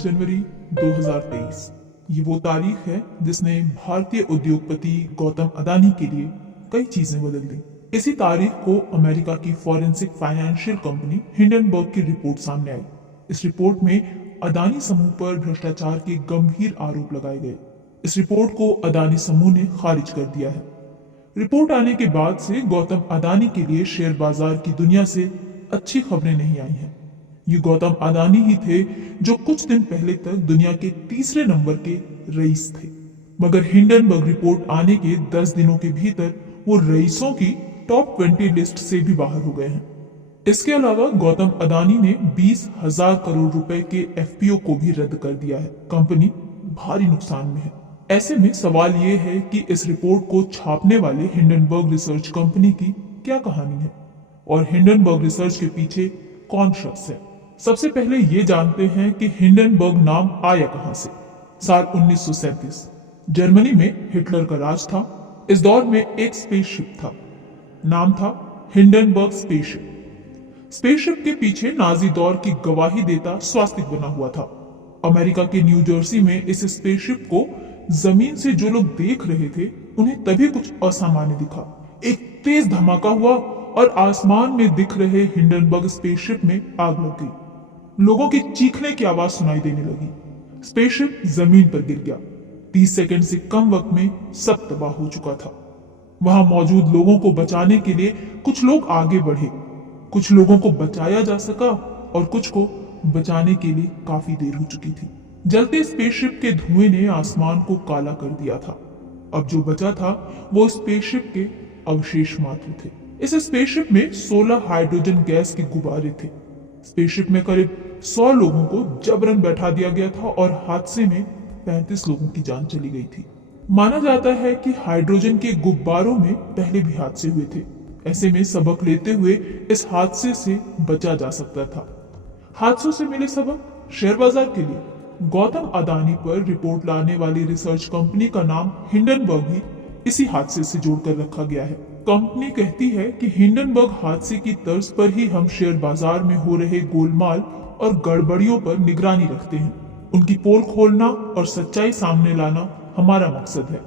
जनवरी 2023 ये वो तारीख है जिसने भारतीय उद्योगपति गौतम अदानी के लिए कई चीजें बदल दी। इसी तारीख को अमेरिका की फॉरेंसिक फाइनेंशियल कंपनी हिंडनबर्ग की रिपोर्ट सामने आई। इस रिपोर्ट में अदानी समूह पर भ्रष्टाचार के गंभीर आरोप लगाए गए। इस रिपोर्ट को अदानी समूह ने खारिज कर दिया है। रिपोर्ट आने के बाद से गौतम अदानी के लिए शेयर बाजार की दुनिया से अच्छी खबरें नहीं आई हैं। ये गौतम अदानी ही थे जो कुछ दिन पहले तक दुनिया के तीसरे नंबर के रईस थे, मगर हिंडनबर्ग रिपोर्ट आने के 10 दिनों के भीतर वो रईसों की टॉप 20 लिस्ट से भी बाहर हो गए हैं। इसके अलावा गौतम अदानी ने 20,000 करोड़ रुपए के एफपीओ को भी रद्द कर दिया है। कंपनी भारी नुकसान में है। ऐसे में सवाल ये है कि इस रिपोर्ट को छापने वाले हिंडनबर्ग रिसर्च कंपनी की क्या कहानी है और हिंडनबर्ग रिसर्च के पीछे कौन शख्स है। सबसे पहले ये जानते हैं कि हिंडनबर्ग नाम आया कहां से। साल 1937 जर्मनी में हिटलर का राज था। इस दौर में एक स्पेसशिप था, नाम था हिंडनबर्ग स्पेसशिप। स्पेसशिप के पीछे नाजी दौर की गवाही देता स्वास्तिक बना हुआ था। अमेरिका के न्यू जर्सी में इस स्पेसशिप को जमीन से जो लोग देख रहे थे उन्हें तभी कुछ असामान्य दिखा। एक तेज धमाका हुआ और आसमान में दिख रहे हिंडनबर्ग स्पेसशिप में आग लग गई। लोगों की चीखने की आवाज सुनाई देने लगी। स्पेसशिप जमीन पर गिर गया। 30 सेकंड से कम वक्त में सब तबाह हो चुका था। वहां मौजूद लोगों को बचाने के लिए कुछ लोग आगे बढ़े। कुछ लोगों को बचाया जा सका और कुछ को बचाने के लिए काफी देर हो चुकी थी। जलते स्पेसशिप के धुएं ने आसमान को काला कर दिया था। अब जो बचा था वो स्पेसशिप के अवशेष मात्र थे। इस स्पेसशिप में 16 हाइड्रोजन गैस के गुब्बारे थे। स्पेसशिप में करीब 100 लोगों को जबरन बैठा दिया गया था और हादसे में 35 लोगों की जान चली गई थी। माना जाता है कि हाइड्रोजन के गुब्बारों में पहले भी हादसे हुए थे। ऐसे में सबक लेते हुए इस हादसे से बचा जा सकता था। हादसों से मिले सबक शेयर बाजार के लिए गौतम अदानी पर रिपोर्ट लाने वाली रिसर्च कंपनी का नाम हिंडनबर्ग भी इसी हादसे से जोड़कर रखा गया है। कंपनी कहती है कि हिंडनबर्ग हादसे की तर्ज पर ही हम शेयर बाजार में हो रहे गोलमाल और गड़बड़ियों पर निगरानी रखते हैं। उनकी पोल खोलना और सच्चाई सामने लाना हमारा मकसद है।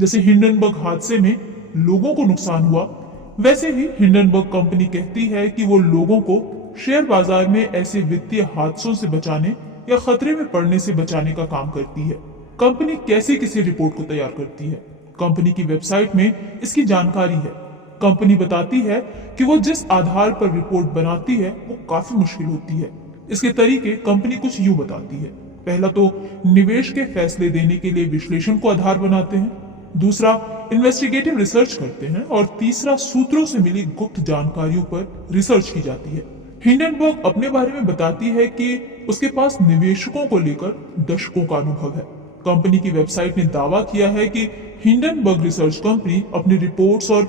जैसे हिंडनबर्ग हादसे में लोगों को नुकसान हुआ, वैसे ही हिंडनबर्ग कंपनी कहती है कि वो लोगों को शेयर बाजार में ऐसे वित्तीय हादसों से बचाने या खतरे में पड़ने से बचाने का काम करती है। कंपनी कैसे किसी रिपोर्ट को तैयार करती है? कंपनी की वेबसाइट में इसकी जानकारी है। कंपनी बताती है कि वो जिस आधार पर रिपोर्ट बनाती है वो काफी मुश्किल होती है। इसके तरीके कंपनी कुछ यूं बताती है। पहला तो निवेश के फैसले देने के लिए विश्लेषण को आधार बनाते हैं, दूसरा इन्वेस्टिगेटिव रिसर्च करते हैं और तीसरा सूत्रों से मिली गुप्त जानकारियों पर रिसर्च की जाती है। हिंडनबर्ग अपने बारे में बताती है कि उसके पास निवेशकों को लेकर दशकों का अनुभव है। कंपनी की वेबसाइट ने दावा किया है कि हिंडनबर्ग रिसर्च कंपनी अपनी रिपोर्ट्स और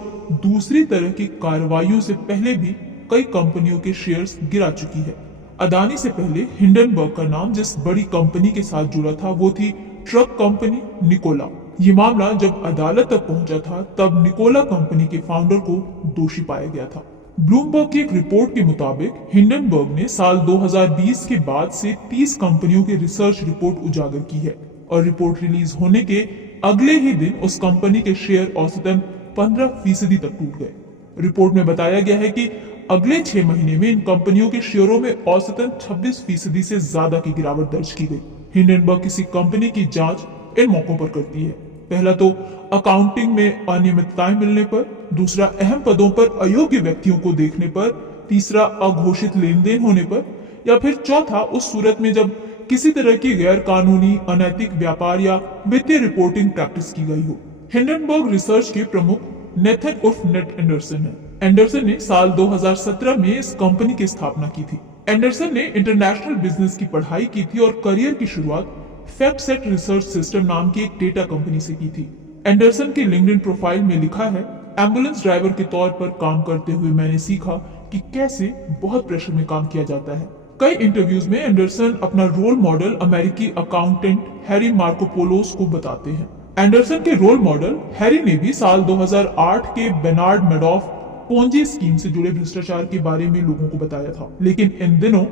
दूसरी तरह की कार्रवाइयों से पहले भी कई कंपनियों के शेयर्स गिरा चुकी है। अदानी से पहले हिंडनबर्ग का नाम जिस बड़ी कंपनी के साथ जुड़ा था वो थी ट्रक कंपनी निकोला। ये मामला जब अदालत तक पहुंचा था तब निकोला कंपनी के फाउंडर को दोषी पाया गया था। ब्लूमबर्ग की एक रिपोर्ट के मुताबिक हिंडनबर्ग ने साल 2020 के बाद से 30 कंपनियों की रिसर्च रिपोर्ट उजागर की है और रिपोर्ट रिलीज होने के अगले ही दिन उस कंपनी के शेयर औसतन 15% तक टूट गए। रिपोर्ट में बताया गया है कि अगले 6 महीने में इन कंपनियों के शेयरों में औसतन 26% से ज्यादा की गिरावट दर्ज की गई। हिंडनबर्ग किसी कंपनी की जांच इन मौकों पर करती है। पहला तो अकाउंटिंग में अनियमितताएं मिलने पर, दूसरा अहम पदों पर अयोग्य व्यक्तियों को देखने पर, तीसरा अघोषित लेन देन होने पर, या फिर चौथा उस सूरत में जब किसी तरह की गैर कानूनी अनैतिक व्यापार या वित्तीय रिपोर्टिंग प्रैक्टिस की गई हो। हिंडनबर्ग रिसर्च के प्रमुख नेथन उर्फ नेट एंडरसन है। एंडरसन ने साल 2017 में इस कंपनी की स्थापना की थी। एंडरसन ने इंटरनेशनल बिजनेस की पढ़ाई की थी और करियर की शुरुआत फैक्टसेट रिसर्च सिस्टम नाम की एक डेटा कंपनी से की थी। एंडरसन के लिंक्डइन प्रोफाइल में लिखा है, एम्बुलेंस ड्राइवर के तौर पर काम करते हुए मैंने सीखा कि कैसे बहुत प्रेशर में काम किया जाता है। कई इंटरव्यूज में एंडरसन अपना रोल मॉडल अमेरिकी अकाउंटेंट हैरी मार्कोपोलोस को बताते हैं। एंडरसन के रोल मॉडल हैरी ने भी साल 2008 के बेनार्ड मेडॉफ पोंजी स्कीम से जुड़े भ्रष्टाचार के बारे में लोगों को बताया था। लेकिन इन दिनों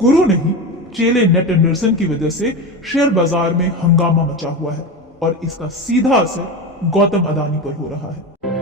गुरु नहीं चेले नेट एंडरसन की वजह से शेयर बाजार में हंगामा मचा हुआ है और इसका सीधा असर गौतम अदानी पर हो रहा है।